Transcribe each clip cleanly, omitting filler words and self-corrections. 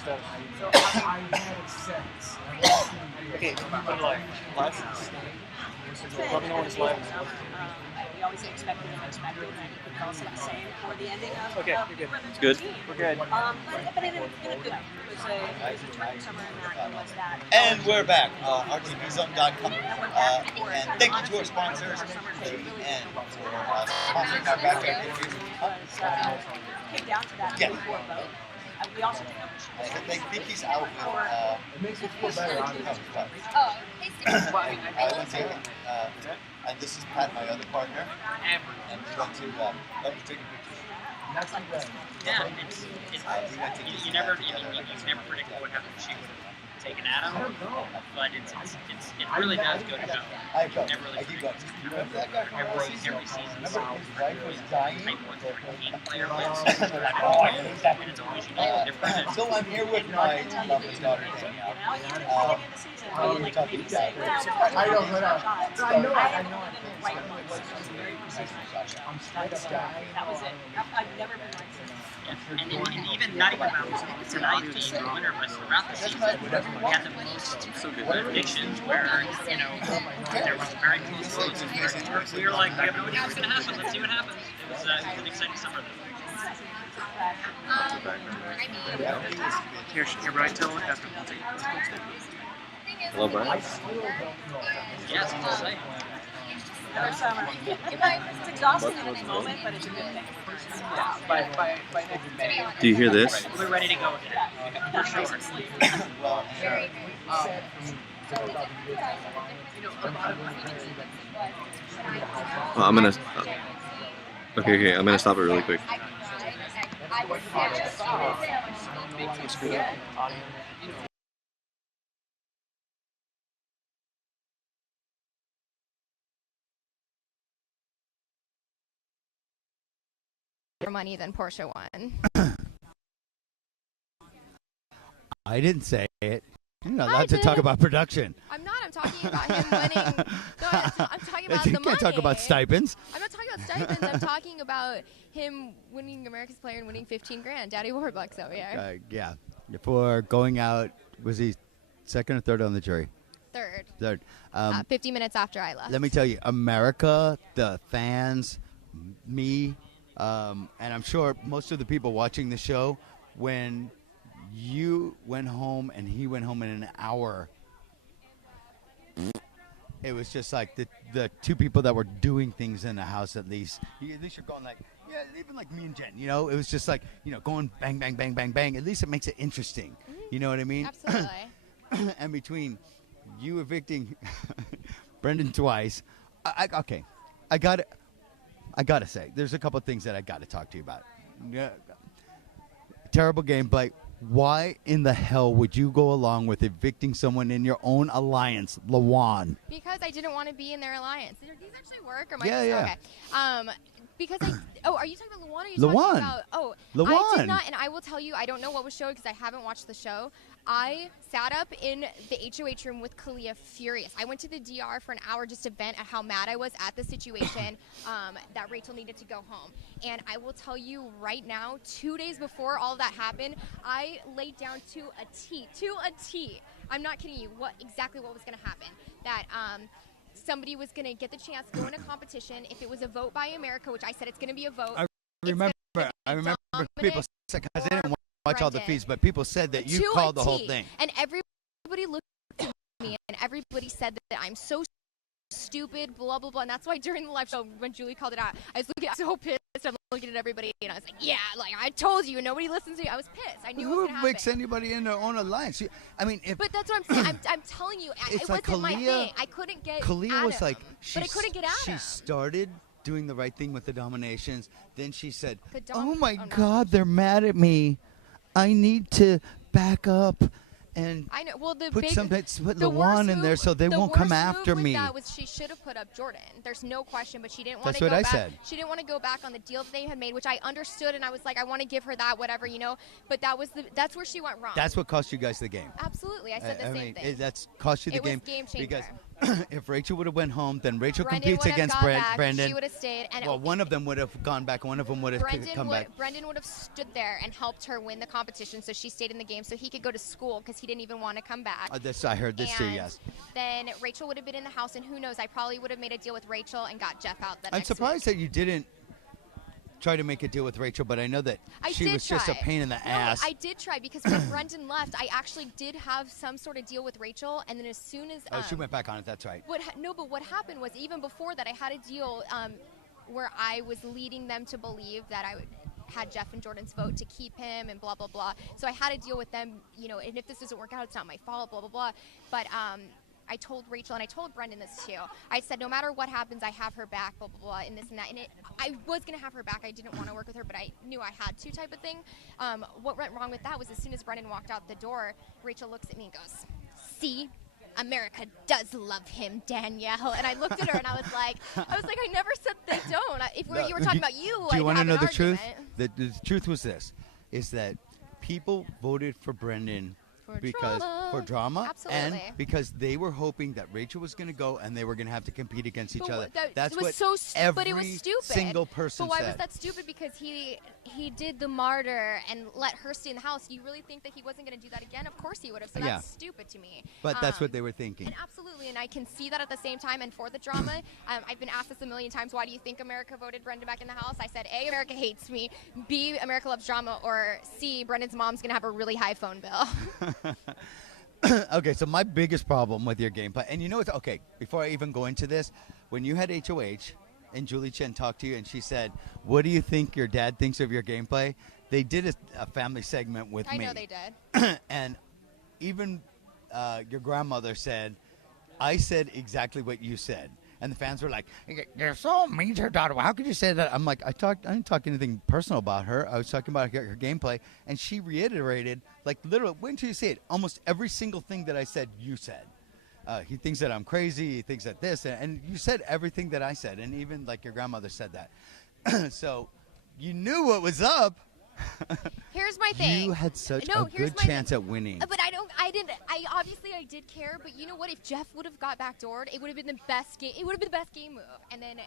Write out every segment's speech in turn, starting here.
stuff. So I had it sense. Okay, put it live. Live? Let me know when it's live. We always expected and expected, and you could also say for the ending of Okay, you're good. It's good. We're good. But in a good way. It was a terrific summer in that it was that. And we're back. RTVZone.com. And thank you to our sponsors, KN, for sponsoring our backyard interviews. Came down to that before vote. We also did They think he's out with. It makes me feel better, honestly. Oh, hey, Steve. I went to, and this is Pat, my other partner. And we went to take a picture. That's the way. Yeah, you never predict what happened. She would have taken Adam, but it really does go to show. I go. Never really I keep going. You remember that guy from last season? Every season. Remember his wife was dying? Type 1 for a team player wins. Oh, I hate that. And it's always different. So I'm here with my lovely daughter, Danielle. We were talking about her. I don't know. I know. I'm straight up guy. That was it. I've never been like this. And even not even about tonight being the winner, but throughout the season, we had the most predictions where, there was very close votes. We were like, we have no idea what's going to happen. Let's see what happens. It was an exciting summer, though. Here, Brian, tell him after we'll take it. Hello, Brian. Yes, it's exciting. Another summer. It's exhausting in the moment, but it's a good thing. By next May. Do you hear this? We're ready to go again. For sure. Well, I'm gonna. Okay. I'm gonna stop it really quick. More money than Portia won. I didn't say it. You're not allowed to talk about production. I'm not. I'm talking about him winning. No, I'm talking about the You money. can't talk about stipends. I'm not talking about stipends. I'm talking about him winning America's Player and winning $15,000. Daddy Warbucks over here. Yeah. For going out, was he second or third on the jury? Third. 50 minutes after I left. Let me tell you, America, the fans, me, and I'm sure most of the people watching the show, when you went home and he went home in an hour, it was just like the two people that were doing things in the house. At least you're going like, yeah, even like me and Jen, it was just like, going bang, bang, bang, bang, bang. At least it makes it interesting. You know what I mean? Absolutely. And between you evicting Brendan twice, I gotta say, there's a couple of things that I gotta talk to you about. Yeah, terrible game, but why in the hell would you go along with evicting someone in your own alliance, Lawan? Because I didn't want to be in their alliance. Do these actually work? Or am Yeah. Okay. Because are you talking about Lawan or are you Lawan. talking about, Lawan. I did not, and I will tell you, I don't know what was showed because I haven't watched the show. I sat up in the HOH room with Kalia furious. I went to the DR for an hour just to vent at how mad I was at the situation that Rachel needed to go home. And I will tell you right now, 2 days before all of that happened, I laid down to a T. I'm not kidding you, exactly what was going to happen. That somebody was going to get the chance to go in a competition. If it was a vote by America, which I said it's going to be a vote. I remember people said, because I didn't watch all the feeds, but people said that you called the whole thing. And everybody looked at me and everybody said that I'm so stupid, blah, blah, blah. And that's why during the live show, when Julie called it out, I was looking so pissed. I'm looking at everybody and I was like, yeah, like I told you, nobody listens to me. I was pissed. I knew it was going to happen. Who makes anybody in their own alliance? But that's what I'm saying. I'm telling you, it like wasn't my Kalia- thing. I couldn't get Kalia at was him. like, but I couldn't get at she him. started doing the right thing with the dominations. Then she said, The oh my no. God, they're mad at me. I need to back up and I know. Well, put Lawan in there so they won't come after me. That was she should have put up Jordan. There's no question, but she didn't want That's to go what I back. said. She didn't want to go back on the deal that they had made, which I understood, and I was like, I want to give her that, whatever, But that's where she went wrong. That's what cost you guys the game. Absolutely, I said the same thing. That's cost you the game. It was game changer. Because if Rachel would have went home, then Rachel Brendan competes would have against gone back, Brandon. She would have stayed, and Well, one of them would have gone back. One of them would have come back. Brendan would have stood there and helped her win the competition, so she stayed in the game, so he could go to school because he didn't even want to come back. I heard this too. And Yes. Then Rachel would have been in the house, and who knows? I probably would have made a deal with Rachel and got Jeff out the I'm next surprised week. that you didn't try to make a deal with Rachel, but I know that she was just a pain in the ass. I did try because when Brendan left, I actually did have some sort of deal with Rachel, and then as soon as she went back on it. That's right. But what happened was even before that, I had a deal where I was leading them to believe that I had Jeff and Jordan's vote to keep him and blah blah blah. So I had a deal with them, and if this doesn't work out, it's not my fault, blah blah blah. But I told Rachel and I told Brendan this too. I said, no matter what happens, I have her back, blah, blah, blah, and this and that. And I was going to have her back. I didn't want to work with her, but I knew I had to type of thing. What went wrong with that was as soon as Brendan walked out the door, Rachel looks at me and goes, see? America does love him, Danielle. And I looked at her and I was like, I never said they don't. You were talking about you. Do you want to know the truth? argument. The truth was this, is that people voted for Brendan for drama, Absolutely. and because they were hoping that Rachel was going to go and they were going to have to compete against each other. That's it was what so every but it was stupid. single person But why said. was that stupid? Because he did the martyr and let her stay in the house. Do you really think that he wasn't going to do that again? Of course he would have. So that's stupid to me. But that's what they were thinking. And absolutely, and I can see that at the same time. And for the drama, I've been asked this a million times. Why do you think America voted Brendan back in the house? I said, A, America hates me. B, America loves drama. Or C, Brendan's mom's going to have a really high phone bill. Okay, so my biggest problem with your gameplay, and it's okay, before I even go into this, when you had HOH and Julie Chen talked to you and she said, what do you think your dad thinks of your gameplay? They did a family segment with me. I know they did. And even your grandmother said, I said exactly what you said. And the fans were like, you're so mean to her daughter. How could you say that? I'm like, I didn't talk anything personal about her. I was talking about her gameplay. And she reiterated, like, literally, wait until you see it. Almost every single thing that I said, you said. He thinks that I'm crazy. He thinks that this. And you said everything that I said. And even, like, your grandmother said that. So you knew what was up. Here's my thing. You had such a good chance at winning. But obviously I did care, but you know what? If Jeff would have got backdoored, it would have been the best game. It would have been the best game move. And then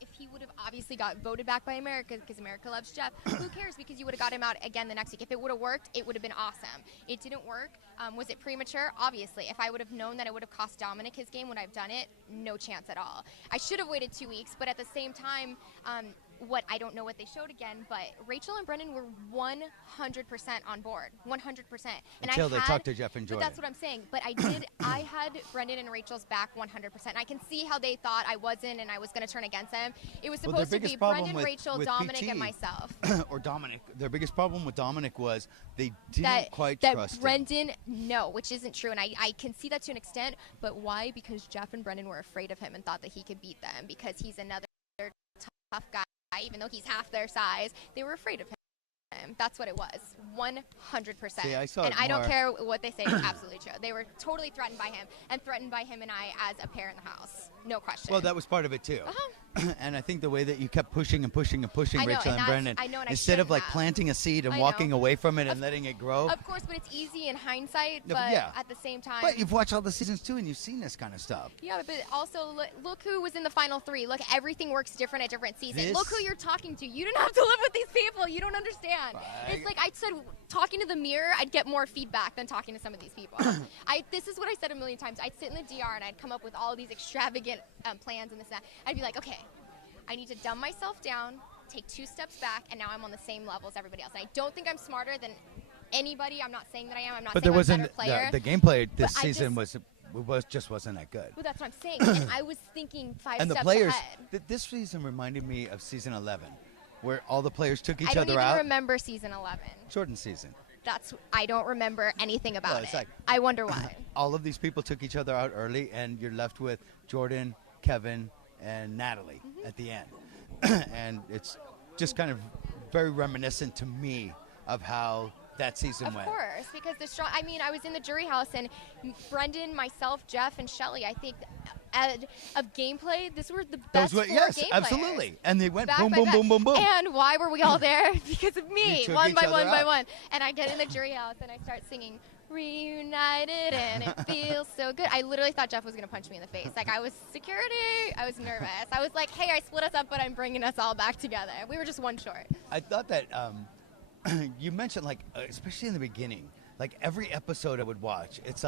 if he would have obviously got voted back by America because America loves Jeff, who cares? Because you would have got him out again the next week. If it would have worked, it would have been awesome. It didn't work. Was it premature? Obviously. If I would have known that it would have cost Dominic his game, would I have done it? No chance at all. I should have waited 2 weeks, but at the same time, I don't know what they showed again, but Rachel and Brendan were 100% on board, 100%. And Until they talked to Jeff and Jordan. But that's what I'm saying. But I had Brendan and Rachel's back 100%. I can see how they thought I wasn't and I was going to turn against them. It was supposed to be Brendan, Rachel, Dominic, PT, and myself. Or Dominic. Their biggest problem with Dominic was they didn't quite trust Brendan, no, which isn't true. And I can see that to an extent. But why? Because Jeff and Brendan were afraid of him and thought that he could beat them because he's another tough guy. Even though he's half their size, they were afraid of him. That's what it was, 100%. See, I saw and it I don't more. care what they say, it's absolutely true. They were totally threatened by him, and threatened by him and I as a pair in the house. No question. Well, that was part of it too. And I think the way that you kept pushing and pushing and pushing I know, Rachel and Brendan, I know, and instead of like have. planting a seed and I walking know. away from it and letting it grow. Of course, but it's easy in hindsight, No, but yeah. at the same time. But you've watched all the seasons too, and you've seen this kind of stuff. Yeah, but also look who was in the final three. Look, everything works different at different seasons. Look who you're talking to. You don't have to live with these people. You don't understand. It's like I said, talking to the mirror, I'd get more feedback than talking to some of these people. This is what I said a million times. I'd sit in the DR and I'd come up with all these extravagant plans and this and that. I'd be like, okay, I need to dumb myself down, take 2 steps back, and now I'm on the same level as everybody else. And I don't think I'm smarter than anybody. I'm not saying that I am. I'm not But saying there I'm a better wasn't player. the gameplay this But season just wasn't that good. Well, that's what I'm saying. And I was thinking 5 And steps the players, ahead. this season reminded me of season 11, where all the players took each I don't other even out. remember season 11. Jordan's season. I don't remember anything about it's it. like- I wonder why. All of these people took each other out early, and you're left with Jordan, Kevin, and Natalie at the end. And it's just kind of very reminiscent to me of how that season Of went. course, because I mean, I was in the jury house, and Brendan, myself, Jeff, and Shelly, I think, of gameplay, these were the best four yes, game absolutely. players. And they went Back boom, by boom, back. boom, boom, boom. And why were we all there? Because of me, You took one each by other one by out. one. And I get in the jury house, and I start singing Reunited, and it feels so good. I literally thought Jeff was going to punch me in the face. Like, I was security. I was nervous. I was like, hey, I split us up, but I'm bringing us all back together. We were just one short. I thought that you mentioned, like, especially in the beginning, like every episode I would watch, it's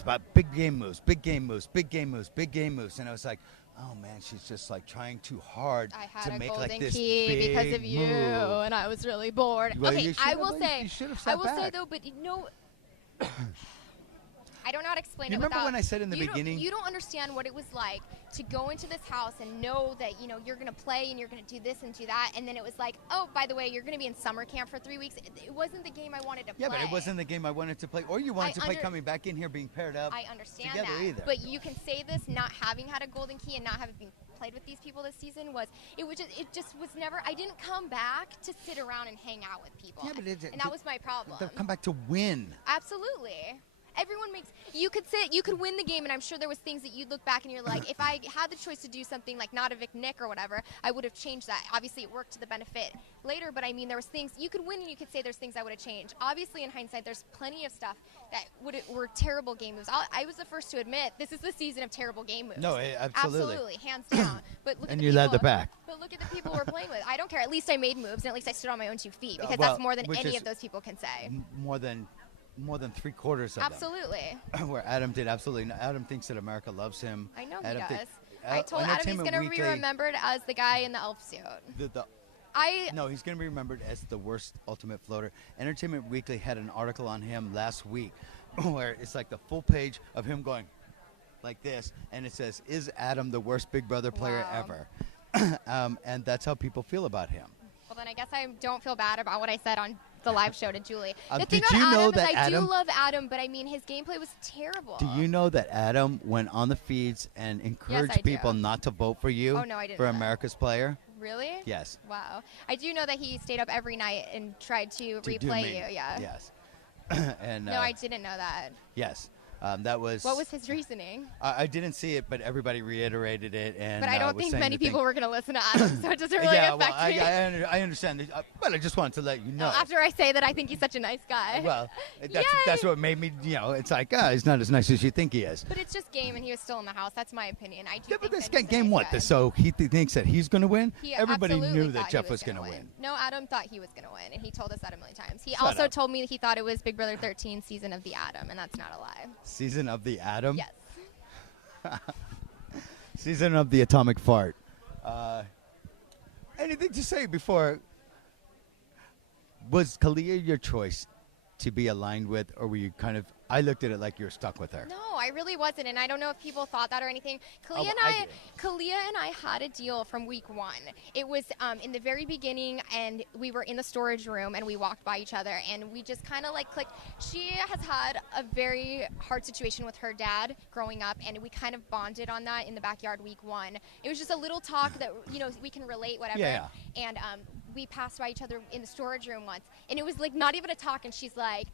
about big game moves, big game moves, big game moves, big game moves, and I was like, oh man, she's just like trying too hard I had to a make golden like this key big because of you, move. and I was really bored. Well, Okay, you I should've, will like, say, you should've I sat will say back. though, but I don't know how to explain You it remember without. when I said in the you don't- beginning- You don't understand what it was like to go into this house and know that you're gonna play and you're gonna do this and do that, and then it was like, oh, by the way, you're gonna be in summer camp for 3 weeks. It wasn't the game I wanted to play. Yeah, but it wasn't the game I wanted to play, or you wanted I to play under- coming back in here being paired up. I understand together that, either. but you can say this not having had a golden key and not having been played with these people this season it just was never. I didn't come back to sit around and hang out with people, Yeah, but and that was my problem. They'll come back to win. Absolutely. Everyone makes. You could win the game, and I'm sure there was things that you'd look back and you're like, if I had the choice to do something like not evict Nick or whatever, I would have changed that. Obviously, it worked to the benefit later, but I mean, there was things you could win, and you could say there's things I would have changed. Obviously, in hindsight, there's plenty of stuff that were terrible game moves. I was the first to admit this is the season of terrible game moves. No, absolutely. Absolutely, hands down. But look And at you the led the people- pack. But look at the people we're playing with. I don't care. At least I made moves, and at least I stood on my own 2 feet, because well, that's more than which any is of those people can say. More than 3/4 of Absolutely. them. Where Adam did absolutely. Adam thinks that America loves him. I know he Adam does. think- I told Adam he's Entertainment going to be Weekly- remembered as the guy in the elf suit. No, he's going to be remembered as the worst ultimate floater. Entertainment Weekly had an article on him last week where it's like the full page of him going like this, and it says, "Is Adam the worst Big Brother player Wow. ever?" And that's how people feel about him. Well, then I guess I don't feel bad about what I said on the live show to Julie. The thing did about you know Adam is that I do Adam- love Adam, but I mean, his gameplay was terrible. Do you know that Adam went on the feeds and encouraged I do. people not to vote for you Oh, no, I didn't for know that. America's player? Really? Yes. Wow. I do know that he stayed up every night and tried to To do replay me. you. Yeah. Yes. And No, I didn't know that. yes. That was. What was his reasoning? I didn't see it, but everybody reiterated it, and But I don't was think saying many the thing. people were going to listen to Adam, so it doesn't really yeah, affect well, me. I understand, this, but I just wanted to let you know. After I say that I think he's such a nice guy. Well, Yay! that's what made me. It's like he's not as nice as you think he is. But it's just game, and he was still in the house. That's my opinion. I do. Yeah, but think this that he's a game nice what? guy. So he thinks that he's going to win. He Everybody absolutely knew that thought Jeff he was going to gonna win. No, Adam thought he was going to win, and he told us that a million times. He Shut also up. told me that he thought it was Big Brother 13 season of the Adam, and that's not a lie. Season of the Atom. Yes. Season of the Atomic Fart. Anything to say before? Was Kalia your choice to be aligned with, or were you kind of? I looked at it like you're stuck with her. No, I really wasn't, and I don't know if people thought that or anything. Oh, I Kalia and I had a deal from week 1. It was in the very beginning, and we were in the storage room, and we walked by each other, and we just kind of like clicked. She has had a very hard situation with her dad growing up, and we kind of bonded on that in the backyard week 1. It was just a little talk that we can relate, whatever. Yeah. And we passed by each other in the storage room once, and it was like not even a talk, and she's like,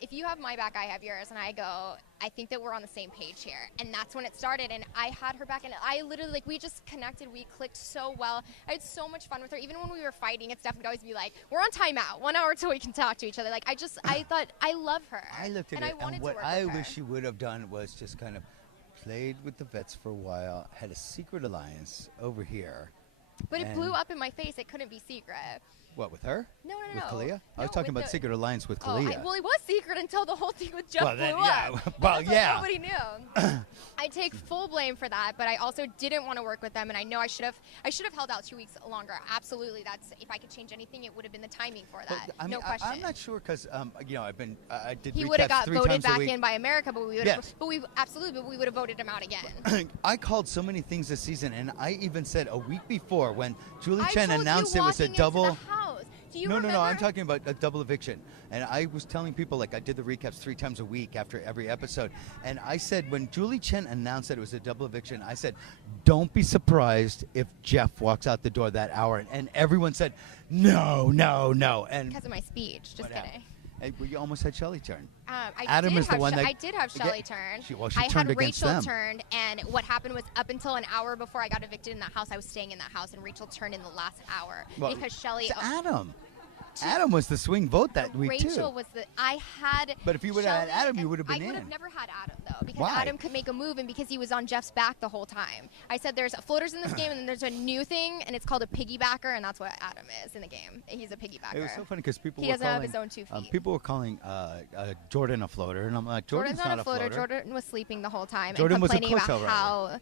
if you have my back, I have yours. And I go, I think that we're on the same page here. And that's when it started. And I had her back. And I literally, we just connected. We clicked so well. I had so much fun with her. Even when we were fighting, Steph would always be like, we're on timeout. 1 hour till we can talk to each other. Like, I thought, I love her. I looked at and it, I wanted and what to work I with her. wish she would have done was just kind of played with the vets for a while, had a secret alliance over here. But it and- blew up in my face. It couldn't be secret. What, with her? No. With Kalia? I No, was talking with about secret alliance with Oh, Kalia. well, it was secret until the whole thing with Jeff Well, blew then, up. yeah. Well, That's what yeah. Nobody knew. I take full blame for that, but I also didn't want to work with them, and I know I should have held out 2 weeks longer. Absolutely, that's if I could change anything, it would have been the timing for that. I mean, no question. I'm not sure because I've been I did. He would have recaps got 3 voted times a back week. in by America, but we would Yes. but we would have voted him out again. I called so many things this season, and I even said a week before when Julie I Chen told announced you it was a walking double. Into the house. Do you No, remember? I'm talking about a double eviction. And I was telling people, like, I did the recaps 3 times a week after every episode. And I said, when Julie Chen announced that it was a double eviction, I said, don't be surprised if Jeff walks out the door that hour. And everyone said, no. And Because of my speech. Just what happened? kidding. Hey, well, you almost had Shelley turn. I did have Shelley turn. She I turned had against Rachel them. turned, and what happened was up until an hour before I got evicted in that house, I was staying in that house, and Rachel turned in the last hour Well, because Shelley. It's Adam. Adam was the swing vote that week Rachel too. was the. I had. But if you would have had Shelley Adam, you and- would have been I would in. have never had Adam though, because Why? Adam could make a move, and because he was on Jeff's back the whole time. I said there's floaters in this game, and then there's a new thing, and it's called a piggybacker, and that's what Adam is in the game. He's a piggybacker. It was so funny because people He were doesn't calling, have his own 2 feet. people were calling Jordan a floater, and I'm like, Jordan's not a floater. Jordan was sleeping the whole time Jordan and was a complaining coattail about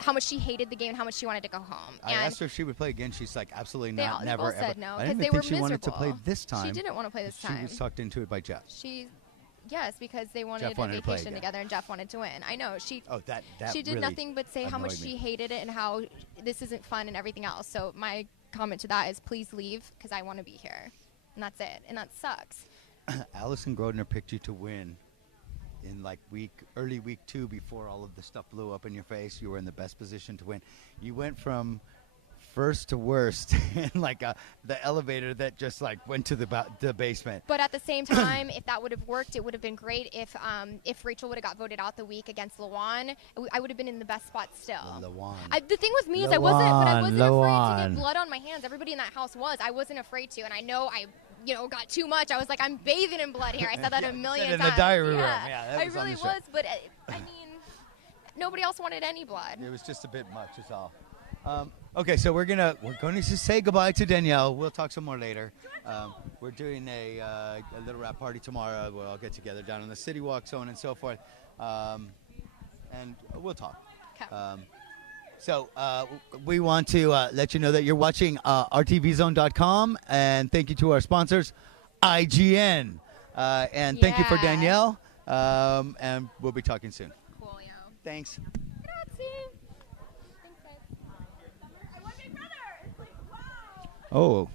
how much she hated the game and how much she wanted to go home. I And asked her if she would play again. She's like, absolutely they not, all, never, all ever. said no I because didn't they even were think she wanted to miserable. play this time. She didn't want to play this She time. was sucked into it by Jeff. Yes, because they wanted Jeff wanted a to play vacation again. together, and Jeff wanted to win. I know she. Oh, that She did really nothing but say how much annoyed me. she hated it and how this isn't fun and everything else. So my comment to that is, please leave because I want to be here, and that's it. And that sucks. Allison Grodner picked you to win in like early week 2 before all of the stuff blew up in your face. You were in the best position to win. You went from first to worst in like the elevator that just like went to the basement. But at the same time, if that would have worked, it would have been great. If Rachel would have got voted out the week against Lawan, I would have been in the best spot still. Lawan. The thing with me is I wasn't afraid to Lawan. get blood on my hands. Everybody in that house was. I wasn't afraid to, and I know I got too much. I was like, I'm bathing in blood here. I said that a million in times. the diary room. Yeah, Yeah, that I was on really the show. was. But I mean, nobody else wanted any blood. It was just a bit much, is all. Okay, so we're going to say goodbye to Danielle. We'll talk some more later. We're doing a little rap party tomorrow. We'll all get together down on the City Walk, so on and so forth. And we'll talk. Okay. So we want to let you know that you're watching RTVZone.com, and thank you to our sponsors, IGN. And thank you for Yeah. Danielle, and we'll be talking soon. Cool, yo. Thanks. Grazie. Oh.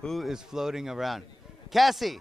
Who is floating around? Cassie.